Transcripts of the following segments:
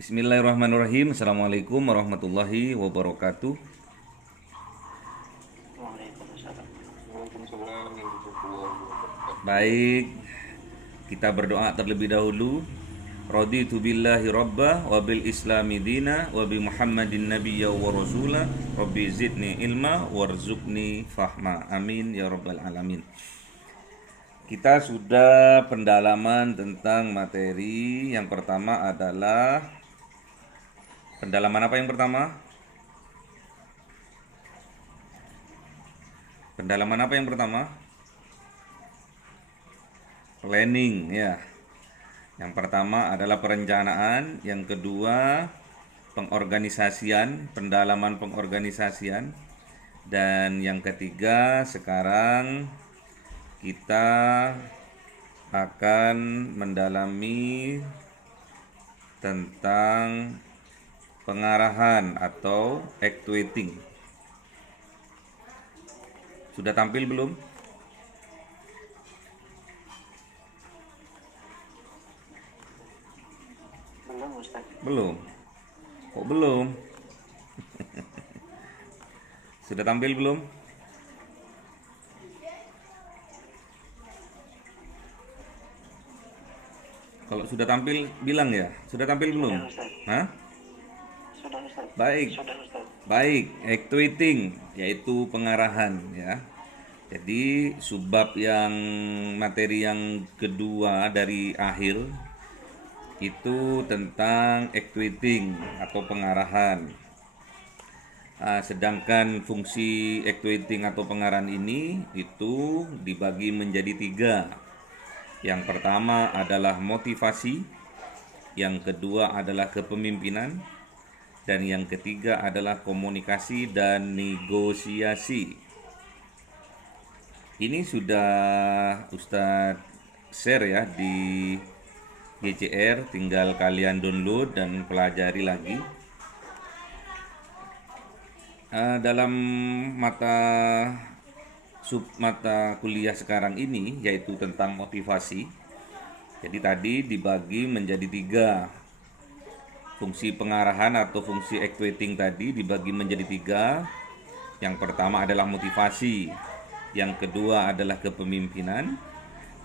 Bismillahirrahmanirrahim. Assalamualaikum warahmatullahi wabarakatuh. Waalaikumsalam. Baik, kita berdoa terlebih dahulu. Raditu billahi rabba wa bil islami dina wa bi Muhammadin nabiyya wa rasula rabbi zidni ilma warzuqni fahma. Amin ya rabbal alamin. Kita sudah pendalaman tentang materi. Yang pertama adalah pendalaman apa yang pertama? Pendalaman apa yang pertama? Planning ya. Yang pertama adalah perencanaan, yang kedua pengorganisasian, pendalaman pengorganisasian, dan yang ketiga sekarang kita akan mendalami tentang pengarahan atau actuating. Sudah tampil belum? Belum Ustaz. Belum. Kok belum? Sudah tampil belum? Kalau sudah tampil bilang ya. Sudah tampil belum? Sudah Ustaz. Hah? Sudah Ustaz. Baik. Sudah Ustaz. Baik, actuating yaitu pengarahan ya. Jadi subbab yang materi yang kedua dari akhir itu tentang actuating atau pengarahan. Sedangkan fungsi actuating atau pengarahan ini itu dibagi menjadi tiga. Yang pertama adalah motivasi, yang kedua adalah kepemimpinan, dan yang ketiga adalah komunikasi dan negosiasi. Ini sudah Ustadz share ya di GCR, tinggal kalian download dan pelajari lagi. Dalam mata kuliah sekarang ini yaitu tentang motivasi. Jadi tadi dibagi menjadi tiga. Fungsi pengarahan atau fungsi actuating tadi dibagi menjadi tiga. Yang pertama adalah motivasi, yang kedua adalah kepemimpinan,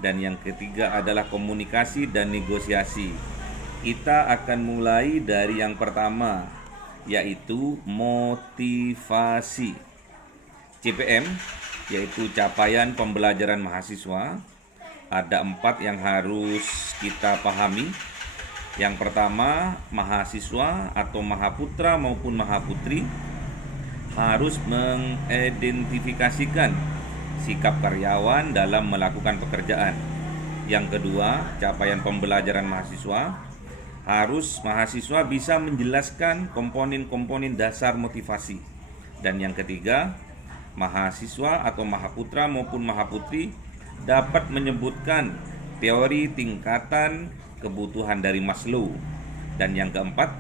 dan yang ketiga adalah komunikasi dan negosiasi. Kita akan mulai dari yang pertama, yaitu motivasi. CPM, yaitu capaian pembelajaran mahasiswa. Ada 4 yang harus kita pahami. Yang pertama, mahasiswa atau mahaputra maupun mahaputri harus mengidentifikasikan sikap karyawan dalam melakukan pekerjaan. Yang kedua, capaian pembelajaran mahasiswa mahasiswa bisa menjelaskan komponen-komponen dasar motivasi. Dan yang ketiga, mahasiswa atau mahaputra maupun mahaputri dapat menyebutkan teori tingkatan kebutuhan dari Maslow. Dan yang keempat,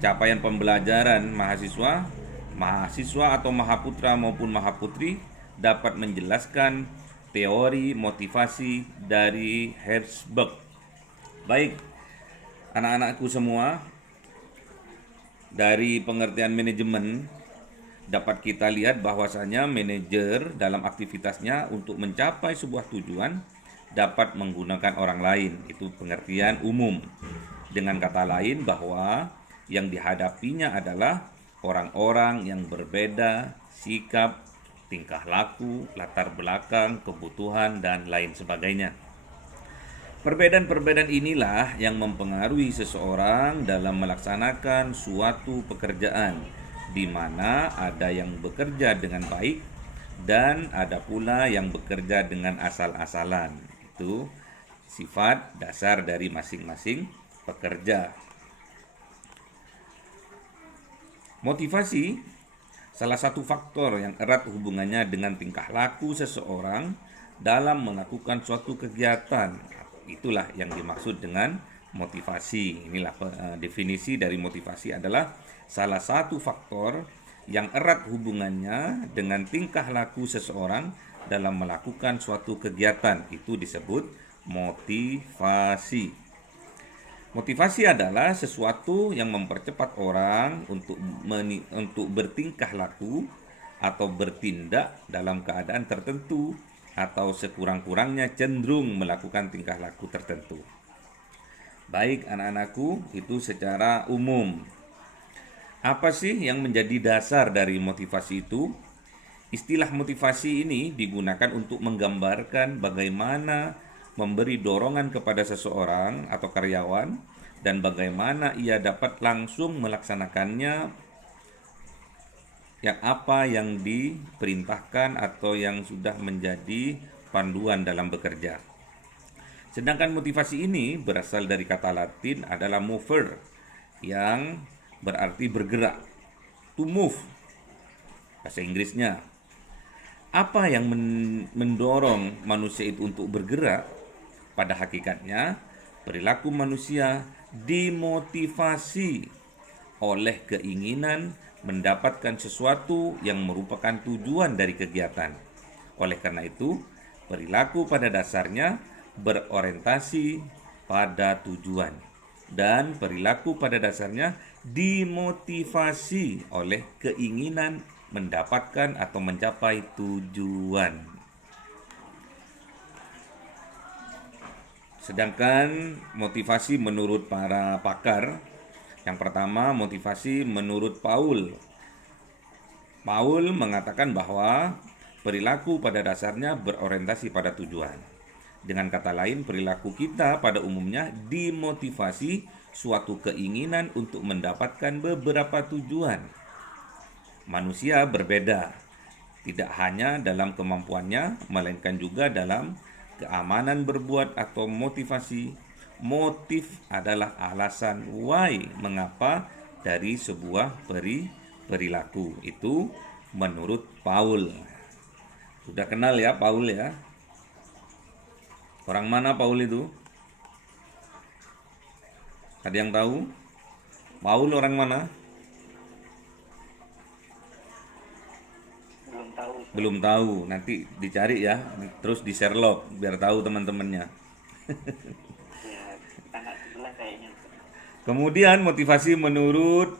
capaian pembelajaran mahasiswa atau mahaputra maupun mahaputri dapat menjelaskan teori motivasi dari Herzberg. Baik, anak-anakku semua, dari pengertian manajemen dapat kita lihat bahwasanya manajer dalam aktivitasnya untuk mencapai sebuah tujuan dapat menggunakan orang lain. Itu pengertian umum. Dengan kata lain bahwa yang dihadapinya adalah orang-orang yang berbeda sikap, tingkah laku, latar belakang, kebutuhan, dan lain sebagainya. Perbedaan-perbedaan inilah yang mempengaruhi seseorang dalam melaksanakan suatu pekerjaan, di mana ada yang bekerja dengan baik dan ada pula yang bekerja dengan asal-asalan. Itu sifat dasar dari masing-masing pekerja. Motivasi salah satu faktor yang erat hubungannya dengan tingkah laku seseorang dalam melakukan suatu kegiatan. Itulah yang dimaksud dengan motivasi. Inilah definisi dari motivasi adalah salah satu faktor yang erat hubungannya dengan tingkah laku seseorang dalam melakukan suatu kegiatan. Itu disebut motivasi. Motivasi adalah sesuatu yang mempercepat orang untuk bertingkah laku atau bertindak dalam keadaan tertentu atau sekurang-kurangnya cenderung melakukan tingkah laku tertentu. Baik anak-anakku, itu secara umum. Apa sih yang menjadi dasar dari motivasi itu? Istilah motivasi ini digunakan untuk menggambarkan bagaimana memberi dorongan kepada seseorang atau karyawan dan bagaimana ia dapat langsung melaksanakannya yang diperintahkan atau yang sudah menjadi panduan dalam bekerja. Sedangkan motivasi ini berasal dari kata Latin adalah mover yang berarti bergerak, to move. Bahasa Inggrisnya. Apa yang mendorong manusia itu untuk bergerak? Pada hakikatnya, perilaku manusia dimotivasi oleh keinginan mendapatkan sesuatu yang merupakan tujuan dari kegiatan. Oleh karena itu, perilaku pada dasarnya berorientasi pada tujuan, dan perilaku pada dasarnya dimotivasi oleh keinginan mendapatkan atau mencapai tujuan. Sedangkan motivasi menurut para pakar, yang pertama motivasi menurut Paul. Paul mengatakan bahwa perilaku pada dasarnya berorientasi pada tujuan. Dengan kata lain, perilaku kita pada umumnya dimotivasi suatu keinginan untuk mendapatkan beberapa tujuan. Manusia berbeda, tidak hanya dalam kemampuannya, melainkan juga dalam keamanan berbuat atau motivasi. Motif adalah alasan why, mengapa dari sebuah perilaku. Itu menurut Paul. Sudah kenal ya Paul ya? Orang mana Paul itu? Ada yang tahu? Paul orang mana? Belum tahu. Nanti dicari ya, terus di Sherlock biar tahu teman-temannya. Ya, anak sebelah kayaknya. Kemudian motivasi menurut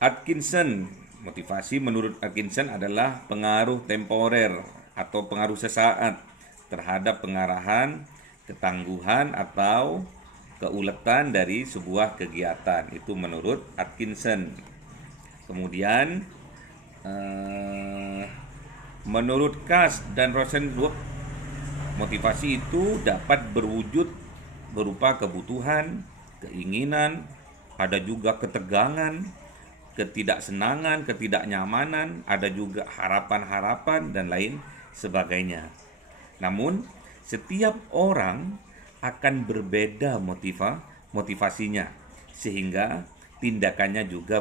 Atkinson. Motivasi menurut Atkinson adalah pengaruh temporer atau pengaruh sesaat terhadap pengarahan, ketangguhan atau keuletan dari sebuah kegiatan. Itu menurut Atkinson. Kemudian menurut Kass dan Rosenberg, motivasi itu dapat berwujud berupa kebutuhan, keinginan, ada juga ketegangan, ketidaksenangan, ketidaknyamanan, ada juga harapan-harapan dan lain sebagainya. Namun, setiap orang akan berbeda motivasinya, sehingga tindakannya juga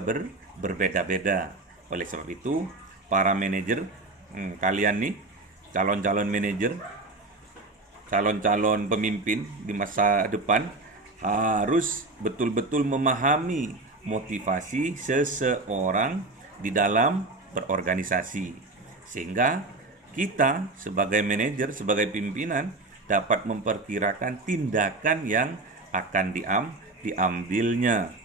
berbeda-beda. Oleh sebab itu, para manajer, kalian nih, calon-calon manajer, calon-calon pemimpin di masa depan, harus betul-betul memahami motivasi seseorang di dalam berorganisasi, sehingga kita sebagai manajer, sebagai pimpinan dapat memperkirakan tindakan yang akan diambilnya.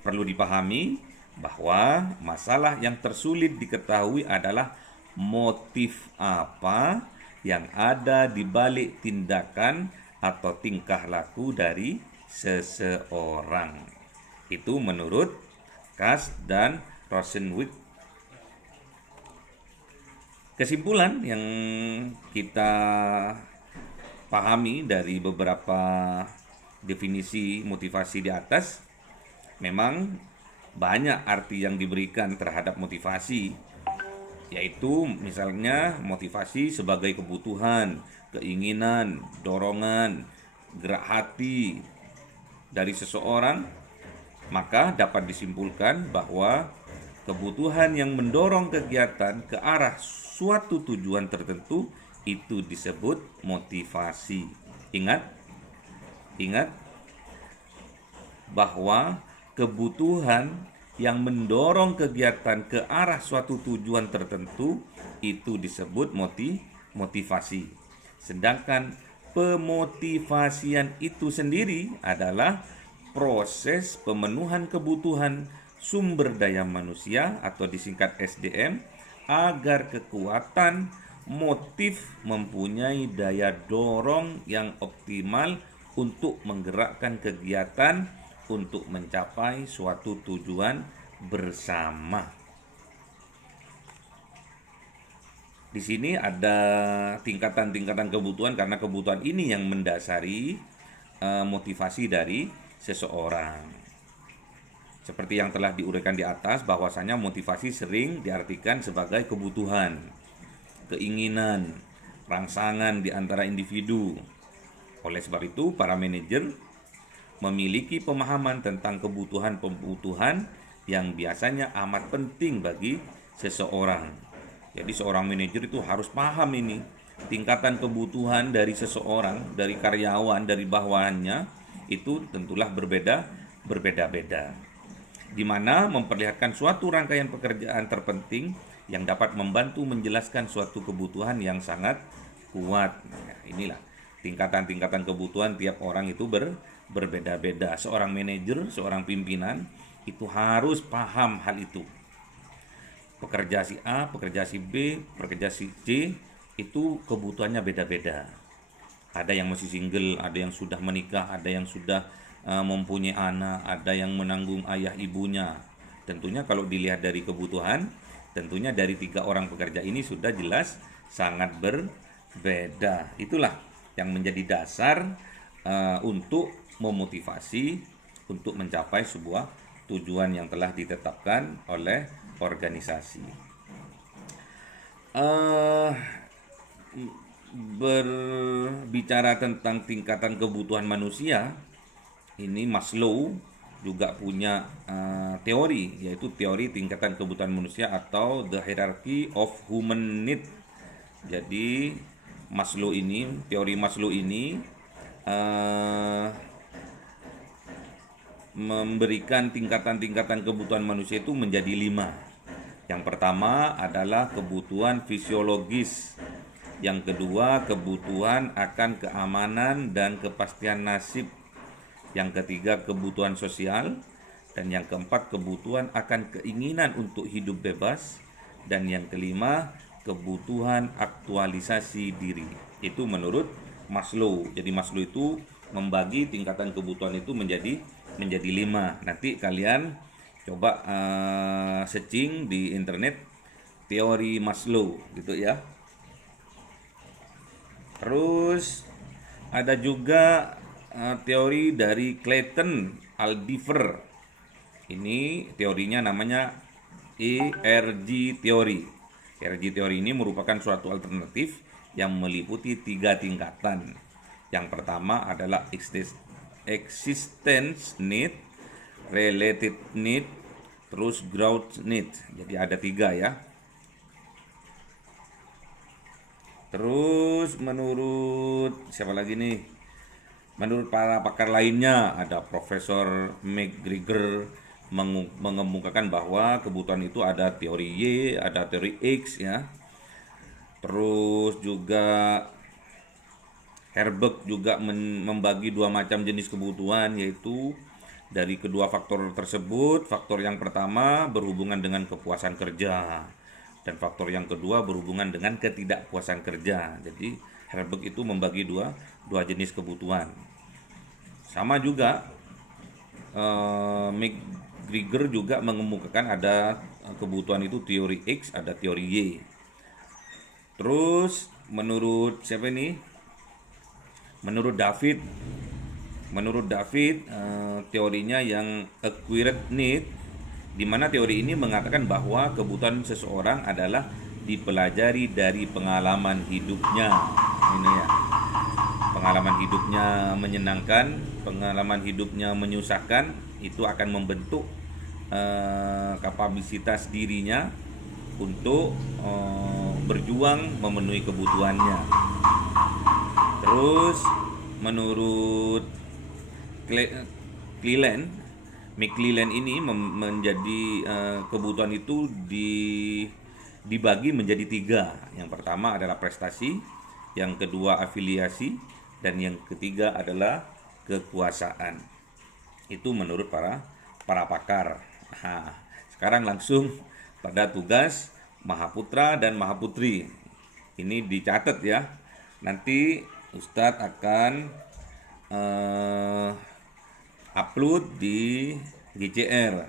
Perlu dipahami bahwa masalah yang tersulit diketahui adalah motif apa yang ada di balik tindakan atau tingkah laku dari seseorang. Itu menurut Kass dan Rosenberg. Kesimpulan yang kita pahami dari beberapa definisi motivasi di atas, memang banyak arti yang diberikan terhadap motivasi, yaitu misalnya motivasi sebagai kebutuhan, keinginan, dorongan, gerak hati dari seseorang. Maka dapat disimpulkan bahwa kebutuhan yang mendorong kegiatan ke arah suatu tujuan tertentu itu disebut motivasi. Ingat bahwa kebutuhan yang mendorong kegiatan ke arah suatu tujuan tertentu itu disebut motivasi. Sedangkan pemotivasian itu sendiri adalah proses pemenuhan kebutuhan sumber daya manusia atau disingkat SDM agar kekuatan motif mempunyai daya dorong yang optimal untuk menggerakkan kegiatan untuk mencapai suatu tujuan bersama. Di sini ada tingkatan-tingkatan kebutuhan karena kebutuhan ini yang mendasari motivasi dari seseorang. Seperti yang telah diuraikan di atas, bahwasanya motivasi sering diartikan sebagai kebutuhan, keinginan, rangsangan di antara individu. Oleh sebab itu, para manajer memiliki pemahaman tentang kebutuhan-kebutuhan yang biasanya amat penting bagi seseorang. Jadi seorang manajer itu harus paham ini, tingkatan kebutuhan dari seseorang, dari karyawan, dari bawahannya, itu tentulah berbeda-beda. Di mana memperlihatkan suatu rangkaian pekerjaan terpenting yang dapat membantu menjelaskan suatu kebutuhan yang sangat kuat. Nah, inilah tingkatan-tingkatan kebutuhan tiap orang itu berbeda-beda. Seorang manajer, seorang pimpinan itu harus paham hal itu. Pekerja si A, pekerja si B, pekerja si C itu kebutuhannya beda-beda. Ada yang masih single, ada yang sudah menikah, ada yang sudah mempunyai anak, ada yang menanggung ayah ibunya. Tentunya kalau dilihat dari kebutuhan, tentunya dari 3 orang pekerja ini sudah jelas sangat berbeda. Itulah yang menjadi dasar untuk memotivasi untuk mencapai sebuah tujuan yang telah ditetapkan oleh organisasi. Berbicara tentang tingkatan kebutuhan manusia, ini Maslow juga punya teori, yaitu teori tingkatan kebutuhan manusia atau the hierarchy of human need. Jadi teori Maslow ini memberikan tingkatan-tingkatan kebutuhan manusia itu menjadi 5. Yang pertama adalah kebutuhan fisiologis. Yang kedua, kebutuhan akan keamanan dan kepastian nasib. Yang ketiga, kebutuhan sosial. Dan yang keempat, kebutuhan akan keinginan untuk hidup bebas. Dan yang kelima, kebutuhan aktualisasi diri. Itu menurut Maslow. Jadi Maslow itu membagi tingkatan kebutuhan itu menjadi 5. Nanti kalian coba searching di internet teori Maslow gitu ya. Terus ada juga teori dari Clayton Aldiver. Ini teorinya namanya ERG teori. ERG teori ini merupakan suatu alternatif yang meliputi 3 tingkatan. Yang pertama adalah existence need, related need, terus growth need. Jadi ada 3 ya. Terus menurut siapa lagi nih? Menurut para pakar lainnya, ada Profesor McGregor mengemukakan bahwa kebutuhan itu ada teori Y, ada teori X ya. Terus juga Herberg juga membagi 2 macam jenis kebutuhan, yaitu dari kedua faktor tersebut. Faktor yang pertama berhubungan dengan kepuasan kerja, dan faktor yang kedua berhubungan dengan ketidakpuasan kerja. Jadi Herberg itu membagi dua jenis kebutuhan. Sama juga McGregor juga mengemukakan ada kebutuhan itu teori X, ada teori Y. Terus menurut siapa ini? Menurut David teorinya yang acquired need, di mana teori ini mengatakan bahwa kebutuhan seseorang adalah dipelajari dari pengalaman hidupnya. Ini ya. Pengalaman hidupnya menyenangkan, pengalaman hidupnya menyusahkan, itu akan membentuk kapasitas dirinya untuk berjuang memenuhi kebutuhannya. Terus menurut McClelland ini menjadi kebutuhan itu dibagi menjadi 3. Yang pertama adalah prestasi, yang kedua afiliasi, dan yang ketiga adalah kekuasaan. Itu menurut para pakar. Nah, sekarang langsung pada tugas Mahaputra dan Mahaputri. Ini dicatat ya. Nanti Ustadz akan upload di GCR.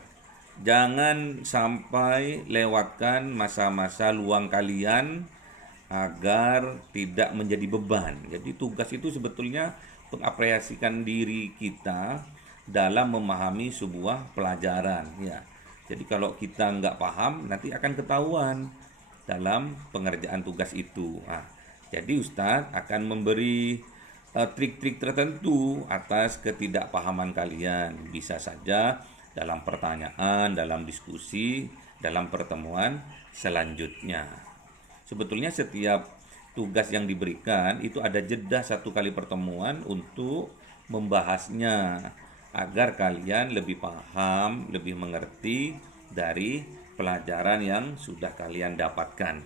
Jangan sampai lewatkan masa-masa luang kalian agar tidak menjadi beban. Jadi tugas itu sebetulnya mengapresiasikan diri kita dalam memahami sebuah pelajaran ya. Jadi kalau kita nggak paham nanti akan ketahuan dalam pengerjaan tugas itu. Nah, jadi Ustadz akan memberi trik-trik tertentu atas ketidakpahaman kalian. Bisa saja dalam pertanyaan, dalam diskusi, dalam pertemuan selanjutnya. Sebetulnya setiap tugas yang diberikan itu ada jeda 1 kali pertemuan untuk membahasnya agar kalian lebih paham, lebih mengerti dari pelajaran yang sudah kalian dapatkan.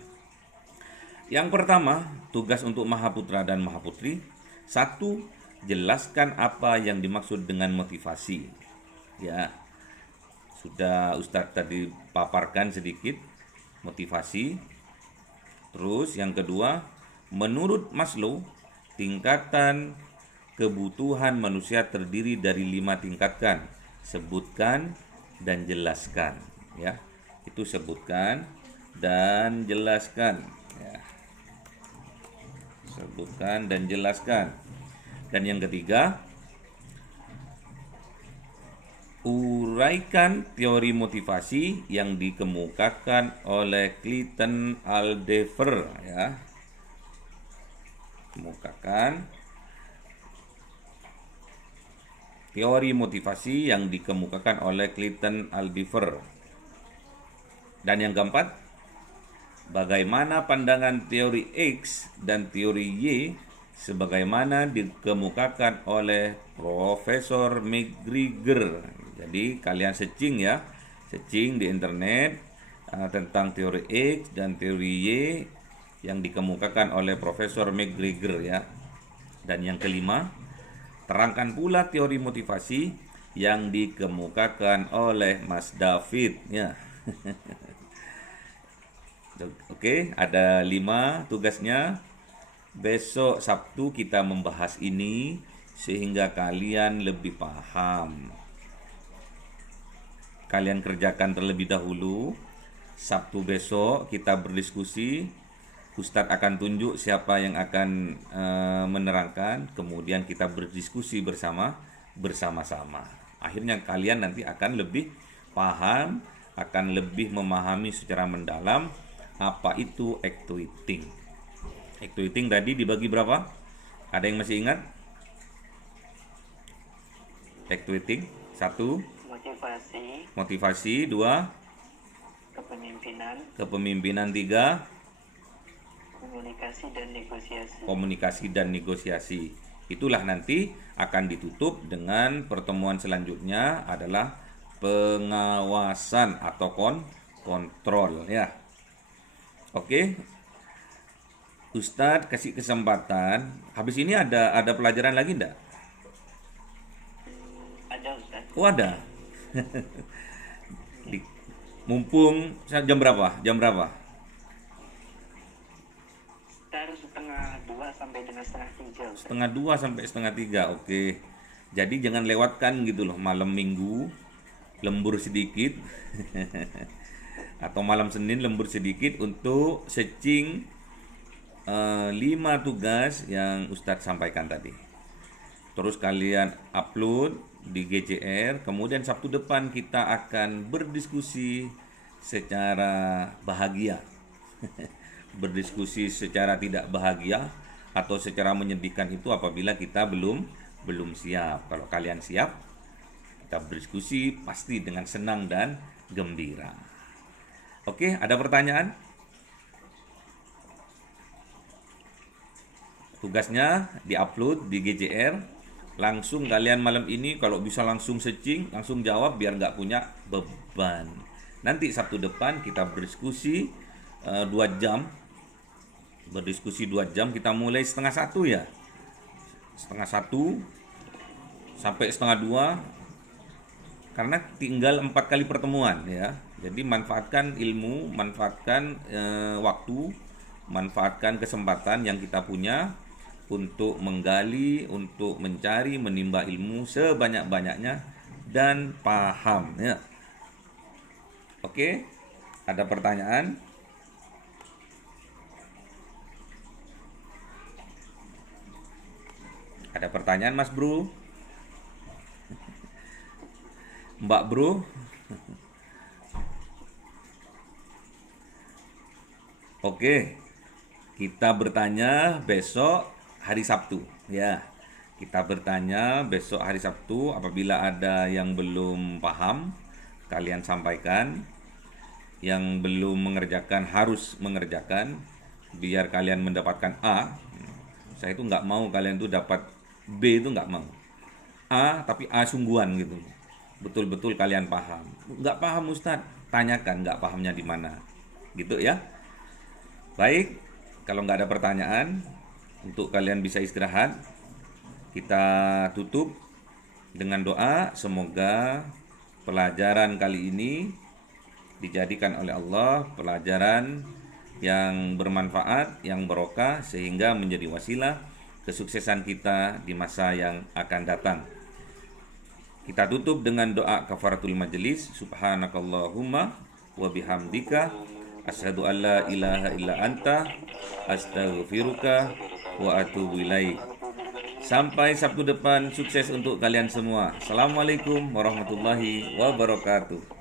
Yang pertama, tugas untuk Mahaputra dan Mahaputri. 1. Jelaskan apa yang dimaksud dengan motivasi. Ya, sudah Ustadz tadi paparkan sedikit motivasi. Terus yang kedua, menurut Maslow, tingkatan kebutuhan manusia terdiri dari 5 tingkatan. Sebutkan dan jelaskan. Ya, itu sebutkan dan jelaskan. Ya. Sebutkan dan jelaskan. Dan yang ketiga, uraikan teori motivasi yang dikemukakan oleh Clayton Aldefer ya. Kemukakan teori motivasi yang dikemukakan oleh Clayton Aldefer. Dan yang keempat, bagaimana pandangan teori X dan teori Y sebagaimana dikemukakan oleh Profesor McGregor. Jadi kalian searching ya, searching di internet tentang teori X dan teori Y yang dikemukakan oleh Profesor McGregor ya. Dan yang kelima, terangkan pula teori motivasi yang dikemukakan oleh Mas David ya. Oke, ada 5 tugasnya. Besok Sabtu kita membahas ini sehingga kalian lebih paham. Kalian kerjakan terlebih dahulu. Sabtu besok kita berdiskusi. Ustadz akan tunjuk siapa yang akan menerangkan. Kemudian kita berdiskusi bersama-sama. Akhirnya kalian nanti akan lebih paham, akan lebih memahami secara mendalam apa itu actuating. Actuating tadi dibagi berapa? Ada yang masih ingat? Actuating 1 motivasi, 2 kepemimpinan, 3 komunikasi dan negosiasi. Itulah nanti akan ditutup dengan pertemuan selanjutnya adalah pengawasan atau kontrol ya. Oke, Ustadz kasih kesempatan. Habis ini ada pelajaran lagi enggak? Ada Ustadz. Oh ada. Mumpung jam berapa? Sekitar 2:30 sampai dengan 2:30. Ustadz. 2:30 sampai 2:30. Oke. Jadi jangan lewatkan gitu loh malam Minggu lembur sedikit. Atau malam Senin lembur sedikit untuk searching 5 tugas yang Ustadz sampaikan tadi. Terus kalian upload di GCR. Kemudian Sabtu depan kita akan berdiskusi secara bahagia. Berdiskusi secara tidak bahagia atau secara menyedihkan itu apabila kita belum siap. Kalau kalian siap, kita berdiskusi pasti dengan senang dan gembira. Oke, ada pertanyaan? Tugasnya diupload di GCR. Langsung kalian malam ini kalau bisa langsung searching, langsung jawab biar nggak punya beban. Nanti Sabtu depan kita berdiskusi 2 jam. Berdiskusi 2 jam, kita mulai 1:30 ya. 1:30 sampai 1:30 karena tinggal 4 kali pertemuan ya. Jadi manfaatkan ilmu, manfaatkan waktu, manfaatkan kesempatan yang kita punya untuk menggali, untuk mencari, menimba ilmu sebanyak-banyaknya dan paham ya. Oke, ada pertanyaan? Ada pertanyaan Mas Bro? Mbak Bro? Oke, kita bertanya besok hari Sabtu ya. Kita bertanya besok hari Sabtu. Apabila ada yang belum paham, kalian sampaikan. Yang belum mengerjakan harus mengerjakan, biar kalian mendapatkan A. Saya itu nggak mau kalian tuh dapat B, itu nggak mau. A tapi A sungguhan gitu. Betul-betul kalian paham. Nggak paham Ustadz, tanyakan nggak pahamnya di mana. Gitu ya. Baik, kalau nggak ada pertanyaan, untuk kalian bisa istirahat, kita tutup dengan doa. Semoga pelajaran kali ini dijadikan oleh Allah pelajaran yang bermanfaat, yang barokah, sehingga menjadi wasilah kesuksesan kita di masa yang akan datang. Kita tutup dengan doa kafaratul majelis. Subhanakallahumma wa bihamdika asyhadu an la ilaha illa anta astaghfiruka wa atubu ilaik. Sampai Sabtu depan, sukses untuk kalian semua. Assalamualaikum warahmatullahi wabarakatuh.